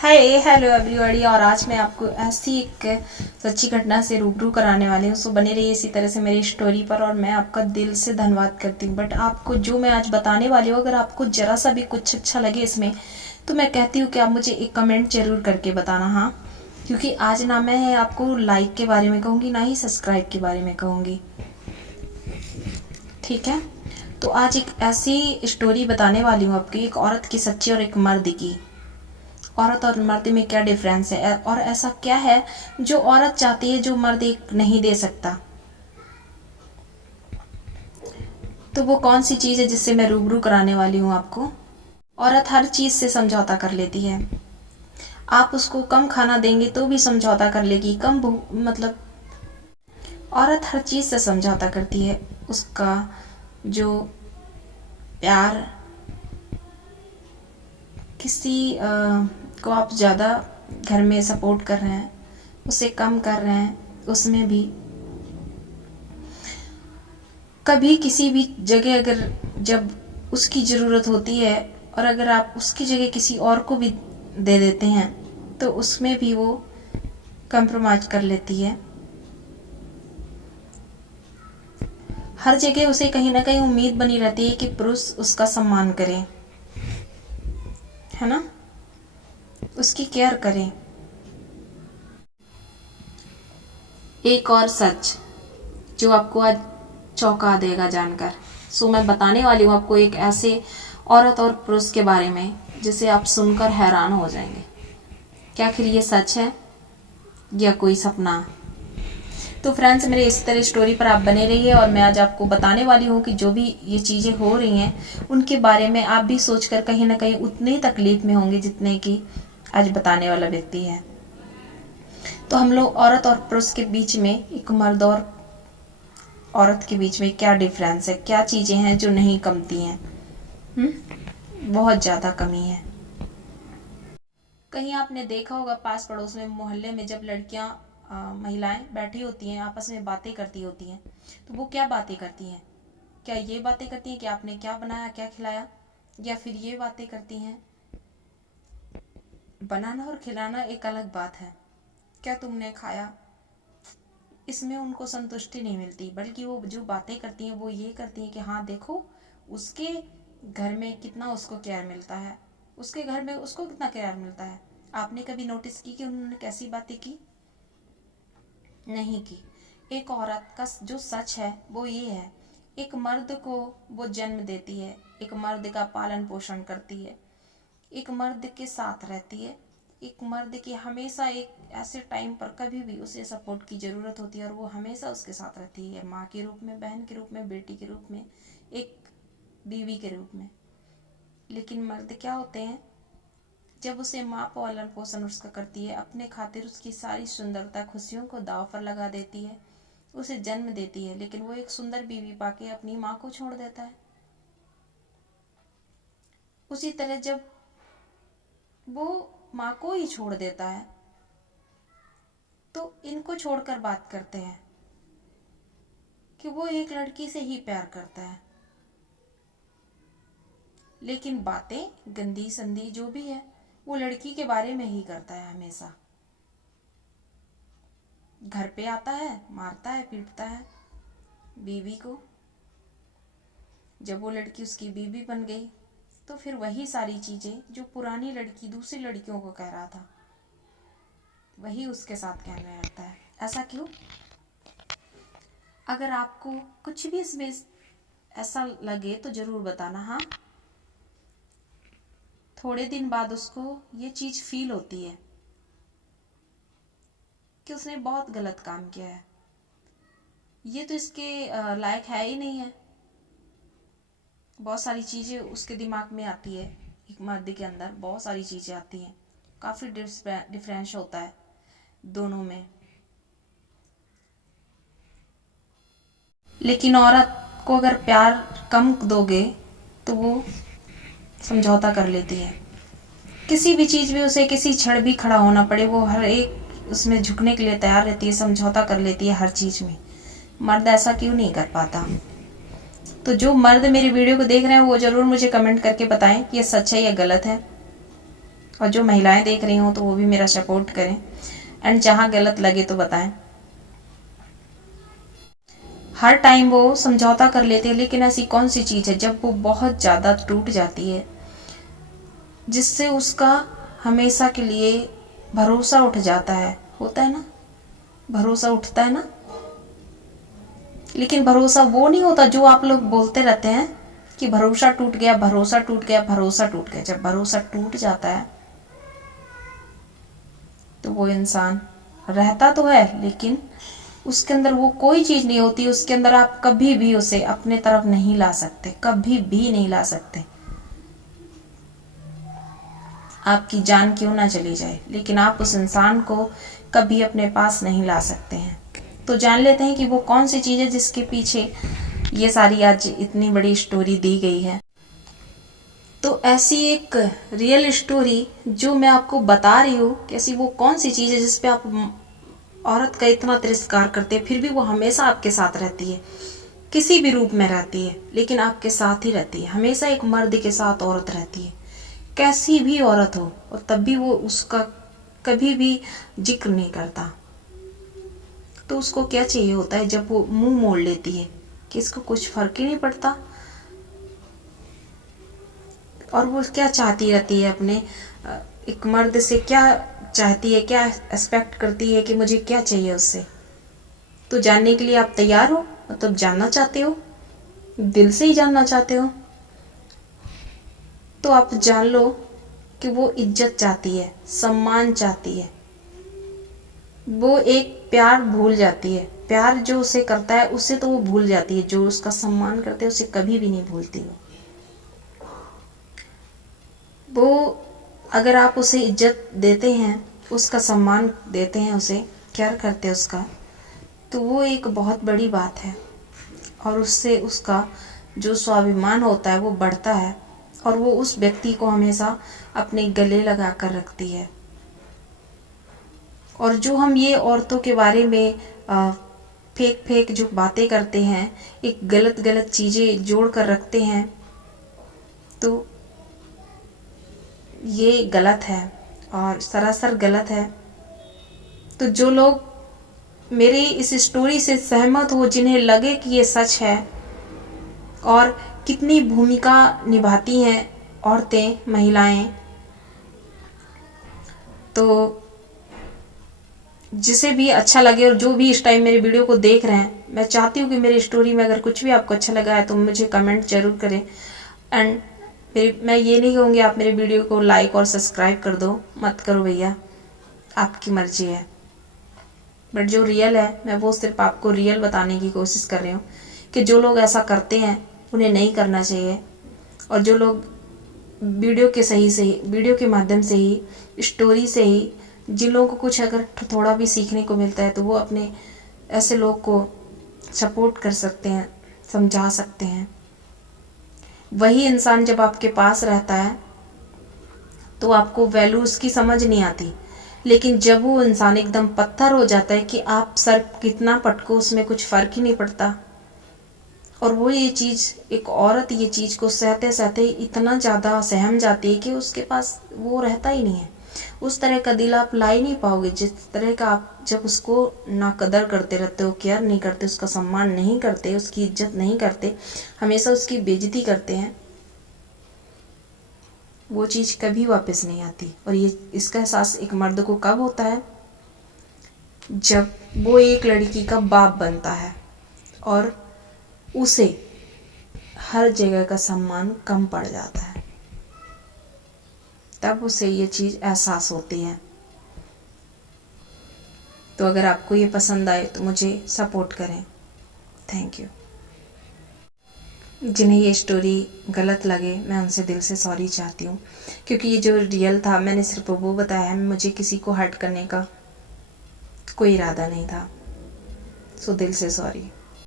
Hi hello everybody. और आज मैं आपको ऐसी एक सच्ची घटना से रूबरू कराने वाली हूँ। सो बने रहिए इसी तरह से मेरी स्टोरी पर। और मैं आपका दिल से धन्यवाद करती हूँ। बट आपको जो मैं आज बताने वाली हूँ, अगर आपको जरा सा भी कुछ अच्छा लगे इसमें, तो मैं कहती हूँ कि आप मुझे एक कमेंट जरूर करके बताना। हाँ, क्योंकि आज ना मैं आपको लाइक के बारे में कहूँगी, ना ही सब्सक्राइब के बारे में कहूँगी। ठीक है, तो आज एक ऐसी स्टोरी बताने वाली हूँ आपकी, एक औरत की सच्ची और एक मर्द की। औरत और मर्द में क्या डिफरेंस है, और ऐसा क्या है जो औरत चाहती है जो मर्द एक नहीं दे सकता। तो वो कौन सी चीज़ है जिससे मैं रूबरू कराने वाली हूँ आपको। औरत हर चीज़ से समझौता कर लेती है। आप उसको कम खाना देंगे तो भी समझौता कर लेगी, कम मतलब औरत हर चीज़ से समझौता करती है। उसका जो प्यार, किसी को आप ज़्यादा घर में सपोर्ट कर रहे हैं, उसे कम कर रहे हैं, उसमें भी कभी किसी भी जगह अगर जब उसकी ज़रूरत होती है और अगर आप उसकी जगह किसी और को भी दे देते हैं तो उसमें भी वो कंप्रोमाइज़ कर लेती है। हर जगह उसे कहीं ना कहीं उम्मीद बनी रहती है कि पुरुष उसका सम्मान करें, है ना, उसकी केयर करें। एक और सच जो आपको आज चौंका देगा जानकर। सो मैं बताने वाली हूँ आपको एक ऐसे औरत और पुरुष के बारे में जिसे आप सुनकर हैरान हो जाएंगे। क्या आखिर ये सच है या कोई सपना। तो फ्रेंड्स, मेरे इस तरह स्टोरी पर आप बने रहिए। और मैं आज आपको बताने वाली हूँ कि जो भी ये चीज़ें हो रही हैं उनके बारे में आप भी सोचकर कहीं ना कहीं उतनी तकलीफ में होंगे जितने कि आज बताने वाला व्यक्ति है। तो हम लोग औरत और पुरुष के बीच में, एक मर्द और औरत के बीच में क्या डिफरेंस है, क्या चीज़ें हैं जो नहीं कमती हैं। बहुत ज़्यादा कमी है। कहीं आपने देखा होगा पास पड़ोस में, मोहल्ले में, जब लड़कियां महिलाएं बैठी होती हैं, आपस में बातें करती होती हैं, तो वो क्या बातें करती हैं। क्या ये बातें करती हैं कि आपने क्या बनाया, क्या खिलाया, या फिर ये बातें करती हैं, बनाना और खिलाना एक अलग बात है, क्या तुमने खाया। इसमें उनको संतुष्टि नहीं मिलती, बल्कि वो जो बातें करती हैं वो ये करती हैं कि हाँ देखो, उसके घर में कितना उसको केयर मिलता है, उसके घर में उसको कितना केयर मिलता है। आपने कभी नोटिस की कि उन्होंने कैसी बातें की? नहीं की। एक औरत का जो सच है वो ये है, एक मर्द को वो जन्म देती है, एक मर्द का पालन पोषण करती है, एक मर्द के साथ रहती है, एक मर्द की हमेशा एक ऐसे टाइम पर कभी भी उसे सपोर्ट की ज़रूरत होती है और वो हमेशा उसके साथ रहती है, माँ के रूप में, बहन के रूप में, बेटी के रूप में, एक बीवी के रूप में। लेकिन मर्द क्या होते हैं, जब उसे माँ पालन पोषण उसका करती है, अपने खातिर उसकी सारी सुंदरता, खुशियों को दाव पर लगा देती है, उसे जन्म देती है, लेकिन वो एक सुंदर बीवी पाके अपनी माँ को छोड़ देता है। उसी तरह जब वो माँ को ही छोड़ देता है तो इनको छोड़कर बात करते हैं कि वो एक लड़की से ही प्यार करता है। लेकिन बातें गंदी संदी जो भी है वो लड़की के बारे में ही करता है हमेशा। घर पे आता है, मारता है, पीटता है बीवी को। जब वो लड़की उसकी बीवी बन गई तो फिर वही सारी चीज़ें जो पुरानी लड़की दूसरी लड़कियों को कह रहा था वही उसके साथ कहने लगता है। ऐसा क्यों? अगर आपको कुछ भी इसमें ऐसा लगे तो ज़रूर बताना। हाँ, थोड़े दिन बाद उसको ये चीज़ फील होती है कि उसने बहुत गलत काम किया है, ये तो इसके लायक है ही नहीं है। बहुत सारी चीज़ें उसके दिमाग में आती है, एक मर्द के अंदर बहुत सारी चीज़ें आती हैं, काफ़ी डिफरेंस होता है दोनों में। लेकिन औरत को अगर प्यार कम दोगे तो वो समझौता कर लेती है। किसी भी चीज़ में उसे किसी क्षण भी खड़ा होना पड़े, वो हर एक उसमें झुकने के लिए तैयार रहती है, समझौता कर लेती है हर चीज़ में। मर्द ऐसा क्यों नहीं कर पाता? तो जो मर्द मेरी वीडियो को देख रहे हैं वो ज़रूर मुझे कमेंट करके बताएं कि ये सच है या गलत है। और जो महिलाएं देख रही हो तो वो भी मेरा सपोर्ट करें, एंड जहाँ गलत लगे तो बताएं। हर टाइम वो समझौता कर लेते हैं, लेकिन ऐसी कौन सी चीज़ है जब वो बहुत ज़्यादा टूट जाती है, जिससे उसका हमेशा के लिए भरोसा उठ जाता है। होता है ना, भरोसा उठता है ना, लेकिन भरोसा वो नहीं होता जो आप लोग बोलते रहते हैं कि भरोसा टूट गया, भरोसा टूट गया, भरोसा टूट गया। जब भरोसा टूट जाता है तो वो इंसान रहता तो है, लेकिन उसके अंदर वो कोई चीज नहीं होती, उसके अंदर आप कभी भी उसे अपने तरफ नहीं ला सकते, कभी भी नहीं ला सकते। आपकी जान क्यों ना चली जाए, लेकिन आप उस इंसान को कभी अपने पास नहीं ला सकते हैं। तो जान लेते हैं कि वो कौन सी चीज है जिसके पीछे ये सारी आज इतनी बड़ी स्टोरी दी गई है। तो ऐसी एक रियल स्टोरी जो मैं आपको बता रही हूँ कि ऐसी वो कौन सी चीज है जिसपे आप औरत का इतना तिरस्कार करते हैं, फिर भी वो हमेशा आपके साथ रहती है, किसी भी रूप में रहती है, लेकिन आपके साथ ही रहती है। हमेशा एक मर्द के साथ औरत रहती है, कैसी भी औरत हो, और तब भी वो उसका कभी भी जिक्र नहीं करता। तो उसको क्या चाहिए होता है जब वो मुंह मोड़ लेती है कि इसको कुछ फर्क ही नहीं पड़ता, और वो क्या चाहती रहती है अपने एक मर्द से, क्या चाहती है, क्या एक्सपेक्ट करती है कि मुझे क्या चाहिए उससे। तो जानने के लिए आप तैयार हो, मतलब जानना चाहते हो, दिल से ही जानना चाहते हो, तो आप जान लो कि वो इज्जत चाहती है, सम्मान चाहती है। वो एक प्यार भूल जाती है, प्यार जो उसे करता है उससे तो वो भूल जाती है, जो उसका सम्मान करते हैं उसे कभी भी नहीं भूलती वो। अगर आप उसे इज्जत देते हैं, उसका सम्मान देते हैं, उसे केयर करते हैं उसका, तो वो एक बहुत बड़ी बात है, और उससे उसका जो स्वाभिमान होता है वो बढ़ता है, और वो उस व्यक्ति को हमेशा अपने गले लगा कर रखती है। और जो हम ये औरतों के बारे में फेक फेक जो बातें करते हैं, एक गलत गलत चीज़ें जोड़ कर रखते हैं, तो ये गलत है और सरासर गलत है। तो जो लोग मेरी इस स्टोरी से सहमत हो, जिन्हें लगे कि ये सच है और कितनी भूमिका निभाती हैं औरतें, महिलाएं, तो जिसे भी अच्छा लगे और जो भी इस टाइम मेरे वीडियो को देख रहे हैं, मैं चाहती हूँ कि मेरी स्टोरी में अगर कुछ भी आपको अच्छा लगा है तो मुझे कमेंट जरूर करें। एंड मैं ये नहीं कहूँगी आप मेरे वीडियो को लाइक और सब्सक्राइब कर दो, मत करो भैया, आपकी मर्जी है। बट जो रियल है, मैं वो सिर्फ आपको रियल बताने की कोशिश कर रही हूँ कि जो लोग ऐसा करते हैं उन्हें नहीं करना चाहिए, और जो लोग वीडियो के माध्यम से ही, स्टोरी से ही जिन लोगों को कुछ अगर थोड़ा भी सीखने को मिलता है, तो वो अपने ऐसे लोग को सपोर्ट कर सकते हैं, समझा सकते हैं। वही इंसान जब आपके पास रहता है तो आपको वैल्यू उसकी समझ नहीं आती, लेकिन जब वो इंसान एकदम पत्थर हो जाता है कि आप सर कितना पटको, उसमें कुछ फर्क ही नहीं पड़ता। और वो ये चीज़, एक औरत ये चीज़ को सहते सहते इतना ज़्यादा सहम जाती है कि उसके पास वो रहता ही नहीं है। उस तरह का दिल आप ला ही नहीं पाओगे जिस तरह का आप जब उसको नाकदर करते रहते हो, केयर नहीं करते, उसका सम्मान नहीं करते, उसकी इज्जत नहीं करते, हमेशा उसकी बेइज्जती करते हैं, वो चीज़ कभी वापस नहीं आती। और ये इसका एहसास एक मर्द को कब होता है, जब वो एक लड़की का बाप बनता है और उसे हर जगह का सम्मान कम पड़ जाता है, तब उसे ये चीज़ एहसास होती है। तो अगर आपको ये पसंद आए तो मुझे सपोर्ट करें। Thank you. जिन्हें ये स्टोरी गलत लगे, मैं उनसे दिल से सॉरी चाहती हूँ, क्योंकि ये जो रियल था मैंने सिर्फ वो बताया है, मुझे किसी को हर्ट करने का कोई इरादा नहीं था। सो दिल से सॉरी।